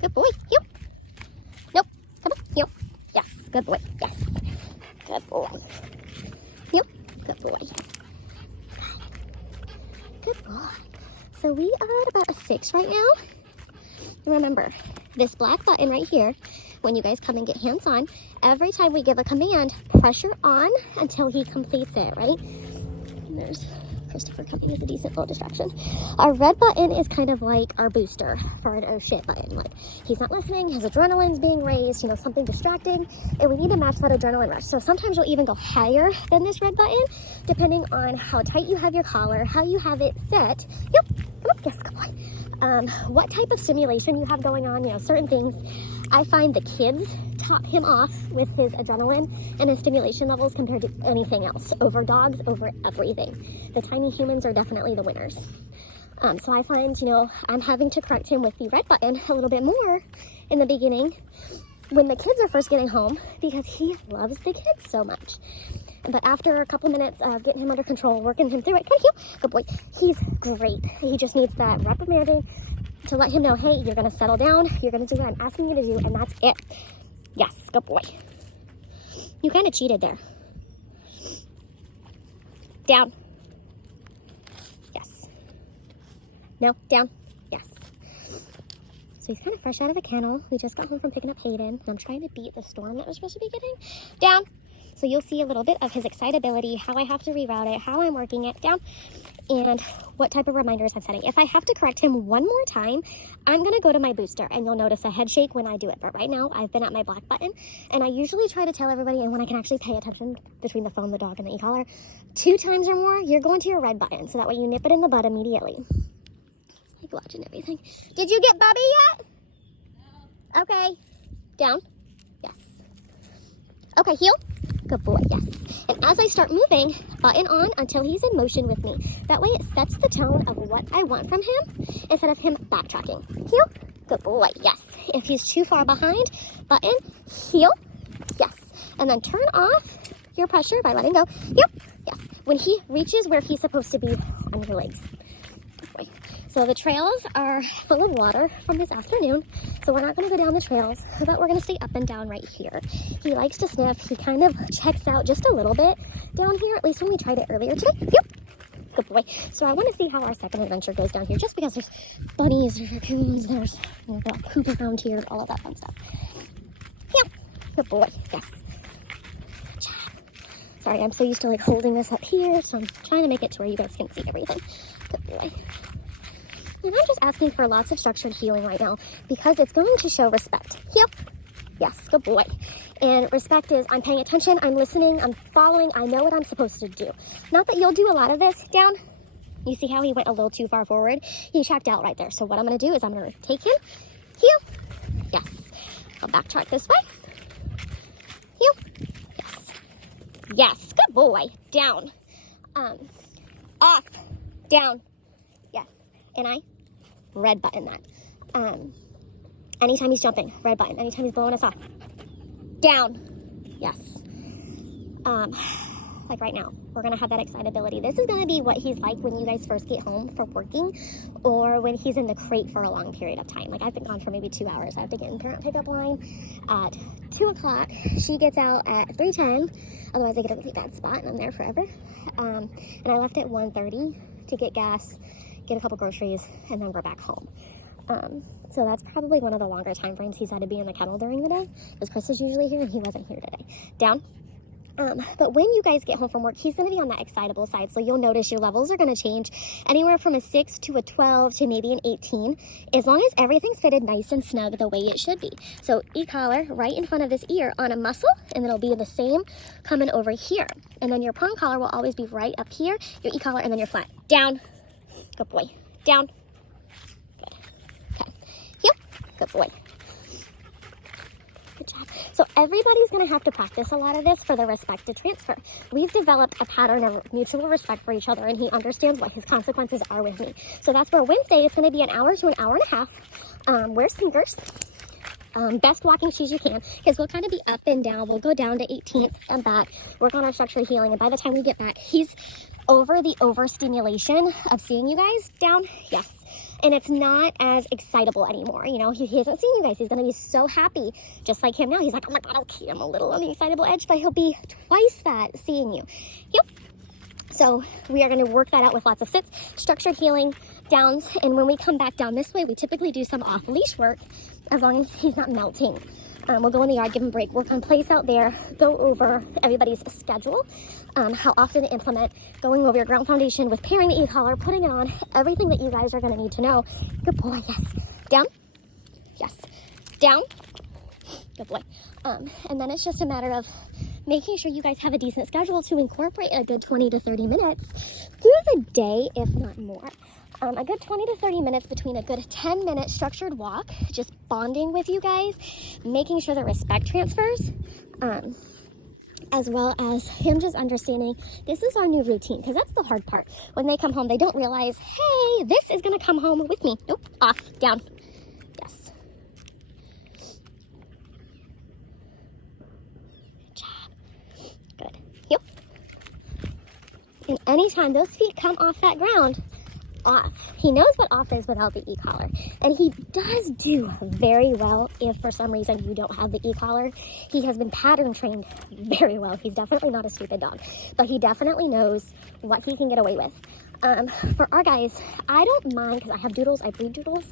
Good boy. Heel. Nope. Come on. Heel. Yes. Good boy. Yes. Good boy. Heel. Good boy. Good boy. So we are at about a 6 right now. And remember, this black button right here, when you guys come and get hands on, every time we give a command, pressure on until he completes it, right? And there's Christopher coming as a decent little distraction. Our red button is kind of like our booster for an oh shit button. Like, he's not listening, his adrenaline's being raised, you know, something distracting, and we need to match that adrenaline rush. So sometimes you'll even go higher than this red button, depending on how tight you have your collar, how you have it set. Yep, come on, yes, good boy. What type of stimulation you have going on, you know, certain things. I find the kids top him off with his adrenaline and his stimulation levels compared to anything else, over dogs, over everything. The tiny humans are definitely the winners. So I find, you know, I'm having to correct him with the red button a little bit more in the beginning when the kids are first getting home, because he loves the kids so much. But after a couple minutes of getting him under control, working him through it, good boy, he's great. He just needs that reprimanding to let him know, hey, you're going to settle down, you're going to do what I'm asking you to do, and that's it. Yes, good boy. You kind of cheated there. Down. Yes. No, down. Yes. So he's kind of fresh out of the kennel. We just got home from picking up Hayden, and I'm trying to beat the storm that we're supposed to be getting. Down. So you'll see a little bit of his excitability, how I have to reroute it, how I'm working it down, and what type of reminders I'm setting. If I have to correct him one more time, I'm going to go to my booster, and you'll notice a head shake when I do it. But right now, I've been at my black button, and I usually try to tell everybody, and when I can actually pay attention between the phone, the dog, and the e-collar, 2 times or more, you're going to your red button, so that way you nip it in the bud immediately. Like watching everything. Did you get Bubby yet? No. Okay. Down. Yes. Okay, heel. Good boy, yes. And as I start moving, button on until he's in motion with me. That way it sets the tone of what I want from him instead of him backtracking. Heel, good boy, yes. If he's too far behind, button, heel, yes. And then turn off your pressure by letting go. Heel, yes. When he reaches where he's supposed to be on your legs. Good boy. So the trails are full of water from this afternoon, so we're not going to go down the trails, but we're going to stay up and down right here. He likes to sniff. He kind of checks out just a little bit down here, at least when we tried it earlier today. Yep. Good boy. So I want to see how our second adventure goes down here, just because there's bunnies, there's raccoons, there's, you know, poop around here, all of that fun stuff. Yep. Good boy. Yes. Good job. Sorry, I'm so used to like holding this up here, so I'm trying to make it to where you guys can see everything. Good boy. And I'm just asking for lots of structured healing right now because it's going to show respect. Heel. Yes, good boy. And respect is I'm paying attention, I'm listening, I'm following, I know what I'm supposed to do. Not that you'll do a lot of this. Down. You see how he went a little too far forward? He checked out right there. So what I'm going to do is I'm going to take him. Heel. Yes. I'll backtrack this way. Heel. Yes. Yes, good boy. Down. Off. Down. And I red button that. Anytime he's jumping, red button. Anytime he's blowing us off, down. Yes. Like right now, we're gonna have that excitability. This is gonna be what he's like when you guys first get home from working, or when he's in the crate for a long period of time. Like I've been gone for maybe 2 hours. I have to get in parent pickup line at 2 o'clock. She gets out at 3:10. Otherwise, I get a really bad spot, and I'm there forever. And I left at 1:30 to get gas, get a couple groceries, and then we're back home. So that's probably one of the longer time frames he's had to be in the kennel during the day, because Chris is usually here and he wasn't here today. Down. But when you guys get home from work, he's going to be on that excitable side, so you'll notice your levels are going to change anywhere from a 6 to a 12 to maybe an 18, as long as everything's fitted nice and snug the way it should be. So e-collar right in front of this ear on a muscle, and then it'll be the same coming over here. And then your prong collar will always be right up here, your e-collar, and then your flat. Down. Good boy. Down. Good. Okay. Heel. Good boy. Good job. So everybody's going to have to practice a lot of this for the respect to transfer. We've developed a pattern of mutual respect for each other, and he understands what his consequences are with me. So that's where Wednesday, it's going to be an hour to an hour and a half. Wear sneakers. Best walking shoes you can, because we'll kind of be up and down. We'll go down to 18th and back, work on our structured healing, and by the time we get back, he's over the overstimulation of seeing you guys down. Yes. And it's not as excitable anymore. You know, he hasn't seen you guys. He's going to be so happy, just like him now. He's like, oh my God, okay, I'm a little on the excitable edge, but he'll be twice that seeing you. Yep. So we are going to work that out with lots of sits, structured heeling, downs. And when we come back down this way, we typically do some off leash work as long as he's not melting. We'll go in the yard, give him a break, work on place out there, go over everybody's schedule, how often to implement, going over your ground foundation with pairing the e-collar, putting it on, everything that you guys are going to need to know. Good boy, yes. Down, yes. Down, good boy. And then it's just a matter of making sure you guys have a decent schedule to incorporate a good 20 to 30 minutes through the day, if not more. A good 20 to 30 minutes between a good 10-minute structured walk, just bonding with you guys, making sure the respect transfers, as well as him just understanding this is our new routine, because that's the hard part. When they come home, they don't realize, hey, this is going to come home with me. Nope, off, down. Yes. Good job. Good. Yep. And anytime those feet come off that ground, off. He knows what off is without the e-collar, and he does do very well if for some reason you don't have the e-collar. He has been pattern trained very well. He's definitely not a stupid dog, but he definitely knows what he can get away with. For our guys, I don't mind, because I have doodles, I breed doodles.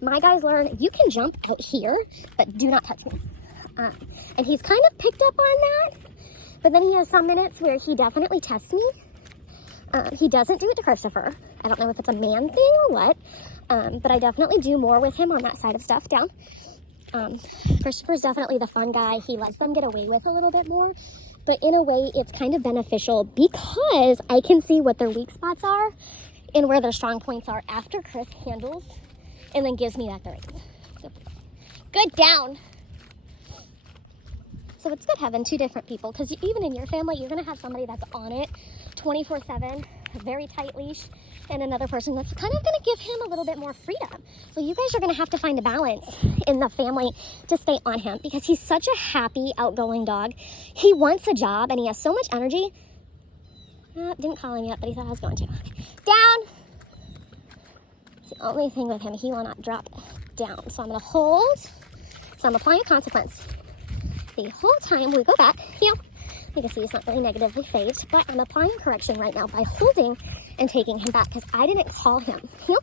My guys learn, you can jump out here, but do not touch me. And he's kind of picked up on that, but then he has some minutes where he definitely tests me. He doesn't do it to Christopher. I don't know if it's a man thing or what, but I definitely do more with him on that side of stuff. Down. Christopher's definitely the fun guy. He lets them get away with a little bit more, but in a way it's kind of beneficial because I can see what their weak spots are and where their strong points are after Chris handles and then gives me back the reins. Good, down. So it's good having two different people, because even in your family, you're going to have somebody that's on it 24/7, a very tight leash, and another person that's kind of going to give him a little bit more freedom. So you guys are going to have to find a balance in the family to stay on him, because he's such a happy, outgoing dog. He wants a job, and he has so much energy. Didn't call him yet, but he thought I was going to. Down. It's the only thing with him, he will not drop down. So I'm going to hold. So I'm applying a consequence. The whole time we go back, heel. You can see he's not really negatively phased, but I'm applying correction right now by holding and taking him back, because I didn't call him heel,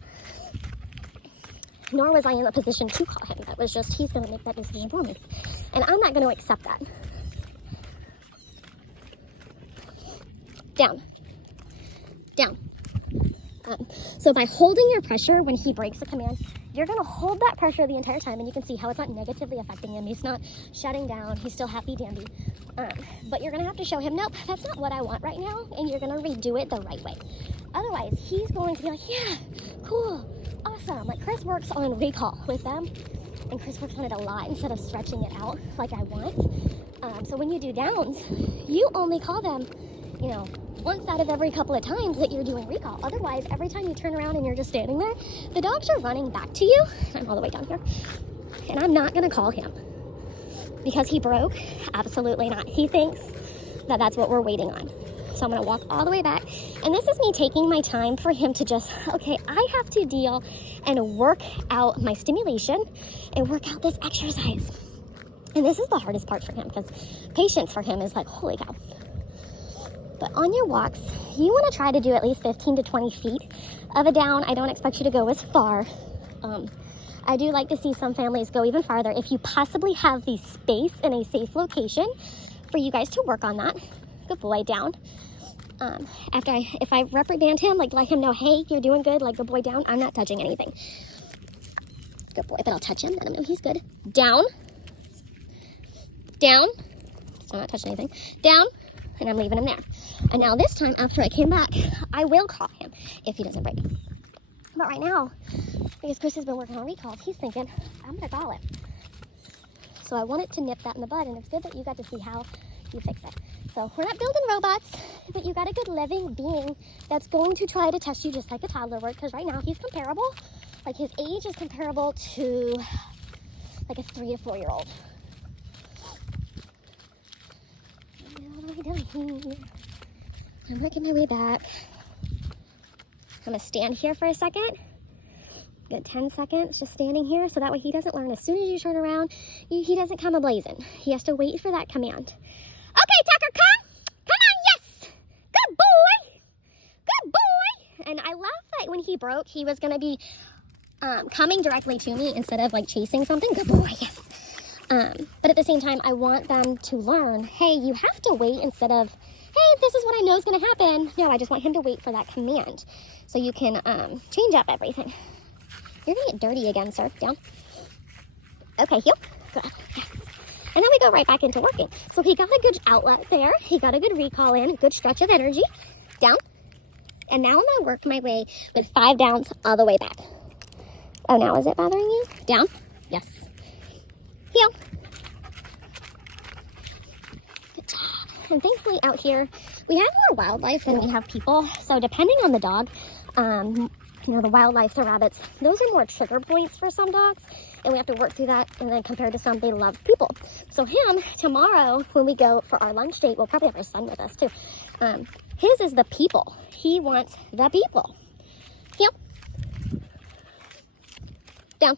nor was I in a position to call him. That was just, he's going to make that decision for me, and I'm not going to accept that. Down, down. So by holding your pressure when he breaks a command, you're going to hold that pressure the entire time, and you can see how it's not negatively affecting him. He's not shutting down. He's still happy dandy. But you're going to have to show him, nope, that's not what I want right now, and you're going to redo it the right way. Otherwise, he's going to be like, yeah, cool, awesome. Like Chris works on recall with them, and Chris works on it a lot instead of stretching it out like I want. So when you do downs, you only call them, you know, once out of every couple of times that you're doing recall. Otherwise, every time you turn around and you're just standing there, the dogs are running back to you. I'm all the way down here. And I'm not going to call him because he broke. Absolutely not. He thinks that that's what we're waiting on. So I'm going to walk all the way back. And this is me taking my time for him to just, okay, I have to deal and work out my stimulation and work out this exercise. And this is the hardest part for him, because patience for him is like, holy cow. But on your walks, you want to try to do at least 15 to 20 feet of a down. I don't expect you to go as far. I do like to see some families go even farther if you possibly have the space in a safe location for you guys to work on that. Good boy, down. If I reprimand him, like let him know, hey, you're doing good, like good boy, down, I'm not touching anything. Good boy, but I'll touch him, let him know he's good. Down. Down. Still not touching anything. Down. And I'm leaving him there. And now this time, after I came back, I will call him if he doesn't break. But right now, because Chris has been working on recalls, he's thinking, I'm going to call it. So I wanted to nip that in the bud, and it's good that you got to see how you fix it. So we're not building robots, but you got a good living being that's going to try to test you just like a toddler would, because right now he's comparable. Like his age is comparable to like a 3 to 4 year old. I'm working my way back. I'm gonna stand here for a second Good, 10 seconds just standing here, so that way he doesn't learn as soon as you turn around, he doesn't come a-blazing. He has to wait for that command. Okay, Tucker, come! Come on, yes! Good boy! Good boy! And I love that when he broke, he was going to be coming directly to me instead of like chasing something. Good boy, yes! But at the same time, I want them to learn, hey, you have to wait instead of, hey, this is what I know is going to happen. No, I just want him to wait for that command so you can change up everything. You're going to get dirty again, sir. Down. Okay, heel. Good. Yes. And then we go right back into working. So he got a good outlet there. He got a good recall in, good stretch of energy. Down. And now I'm going to work my way with 5 downs all the way back. Oh, now is it bothering you? Down. Yes. Heel. Good job. And thankfully out here, we have more wildlife than we have people. So depending on the dog, you know, the wildlife, the rabbits, those are more trigger points for some dogs. And we have to work through that. And then compared to some, they love people. So him, tomorrow, when we go for our lunch date, we'll probably have our son with us too. His is the people. He wants the people. Heel. Down.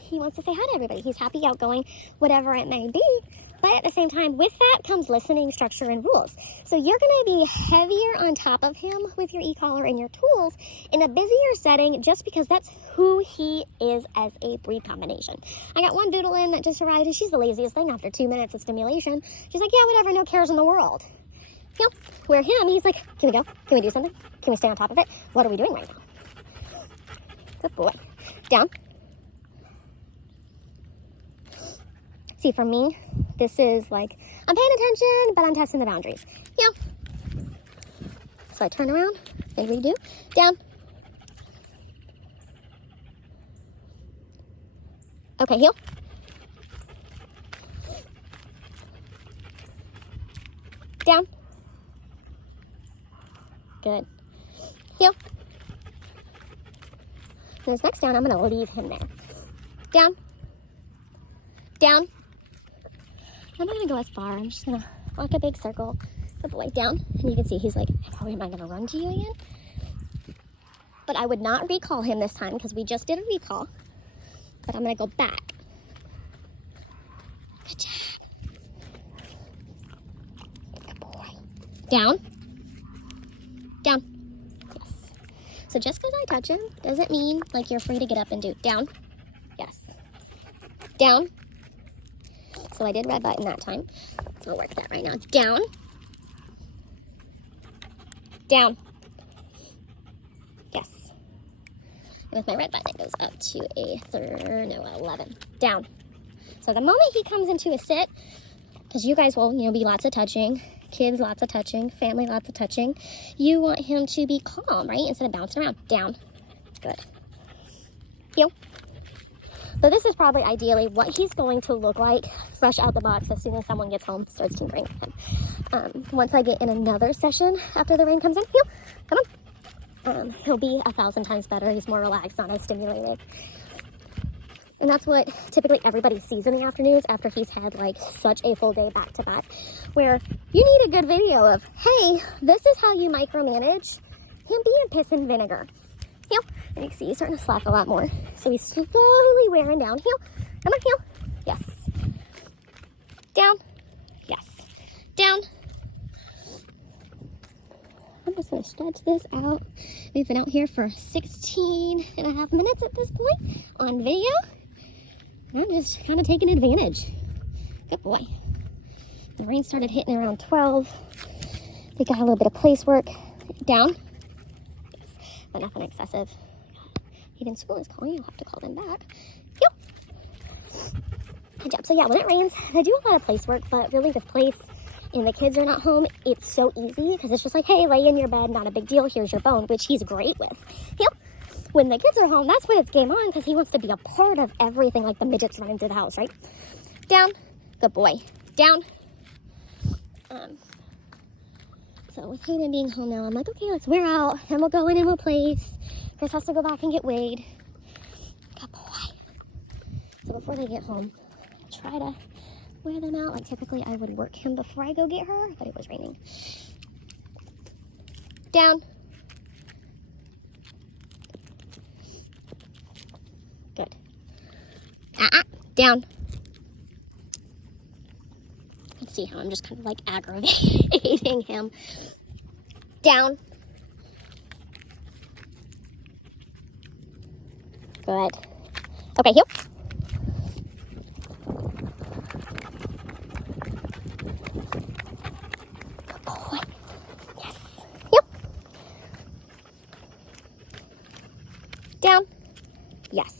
He wants to say hi to everybody. He's happy, outgoing, whatever it may be. But at the same time, with that comes listening, structure, and rules. So you're going to be heavier on top of him with your e-collar and your tools in a busier setting just because that's who he is as a breed combination. I got one doodle in that just arrived, and she's the laziest thing after 2 minutes of stimulation. She's like, yeah, whatever, no cares in the world. You know, where him, he's like, can we go? Can we do something? Can we stay on top of it? What are we doing right now? Good boy. Down. See, for me, this is like, I'm paying attention, but I'm testing the boundaries. Yeah. So I turn around and redo. Down. Okay, heel. Down. Good. Heel. And this next down, I'm going to leave him there. Down. Down. I'm not going to go as far. I'm just going to walk a big circle. Good boy. Down. And you can see he's like, oh, am I going to run to you again? But I would not recall him this time because we just did a recall. But I'm going to go back. Good job. Good boy. Down. Down. Yes. So just because I touch him doesn't mean like you're free to get up and do. Down. Yes. Down. So I did red button that time. So I'll work that right now. Down. Down. Yes. And with my red button, it goes up to a 11. Down. So the moment he comes into a sit, because you guys will, be lots of touching, kids lots of touching, family lots of touching, you want him to be calm, right? Instead of bouncing around. Down. Good. Heel. So this is probably ideally what he's going to look like fresh out the box as soon as someone gets home, starts tinkering with him. Once I get in another session after the rain comes in, come on. He'll be 1,000 times better. He's more relaxed, not as stimulated. And that's what typically everybody sees in the afternoons after he's had like such a full day back to back, where you need a good video of, hey, this is how you micromanage him being piss and vinegar. Heel. And you can see he's starting to slack a lot more. So he's slowly wearing down. Heel. Come on, heel. Yes. Down. Yes. Down. I'm just going to stretch this out. We've been out here for 16 and a half minutes at this point on video. I'm just kind of taking advantage. Good boy. The rain started hitting around 12. We got a little bit of place work. Down. But nothing excessive. Even school is calling, you'll have to call them back. Yep. Good job. So yeah, when it rains, I do a lot of place work, but really with place and the kids are not home, it's so easy because it's just like, hey, lay in your bed, not a big deal, here's your bone, which he's great with. Yep. When the kids are home, that's when it's game on because he wants to be a part of everything, like the midgets running through the house, right? Down. Good boy. Down. So with Hayden being home now, I'm like, okay, let's wear out. Then we'll go in and we'll place. Chris has to go back and get weighed. Good boy. So before they get home, I try to wear them out. Like typically I would work him before I go get her, but it was raining. Down. Down. Let's see how I'm just kind of like aggravating him. Down. Good. Okay, heel. Good boy. Yes. Heel. Down. Yes.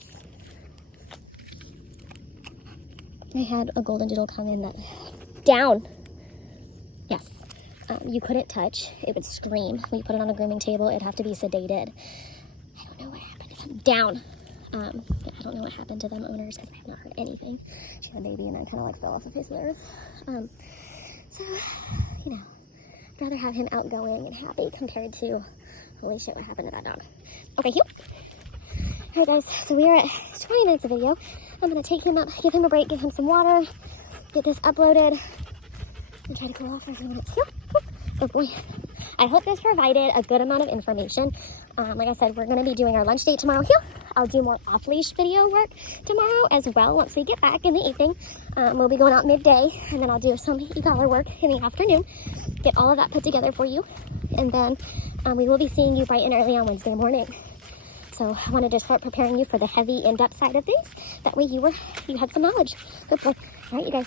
I had a golden doodle come in that. Down. Yes. You couldn't touch. It would scream. When you put it on a grooming table, it'd have to be sedated. I don't know what happened to them. Down. I don't know what happened to them owners because I have not heard anything. She had a baby and then kind of like fell off the face of the earth. So, you know, I'd rather have him outgoing and happy compared to, holy shit, what happened to that dog. Okay, heel. All right, guys, so we are at 20 minutes of video. I'm going to take him up, give him a break, give him some water, get this uploaded, and try to cool off for a few minutes. Heel. Good boy. I hope this provided a good amount of information. Like I said, we're going to be doing our lunch date tomorrow. Heel. I'll do more off-leash video work tomorrow as well once we get back in the evening. We'll be going out midday, and then I'll do some e-collar work in the afternoon. Get all of that put together for you. And then we will be seeing you bright and early on Wednesday morning. So I wanted to start preparing you for the heavy in-depth side of things. That way you had some knowledge. Good boy. All right, you guys.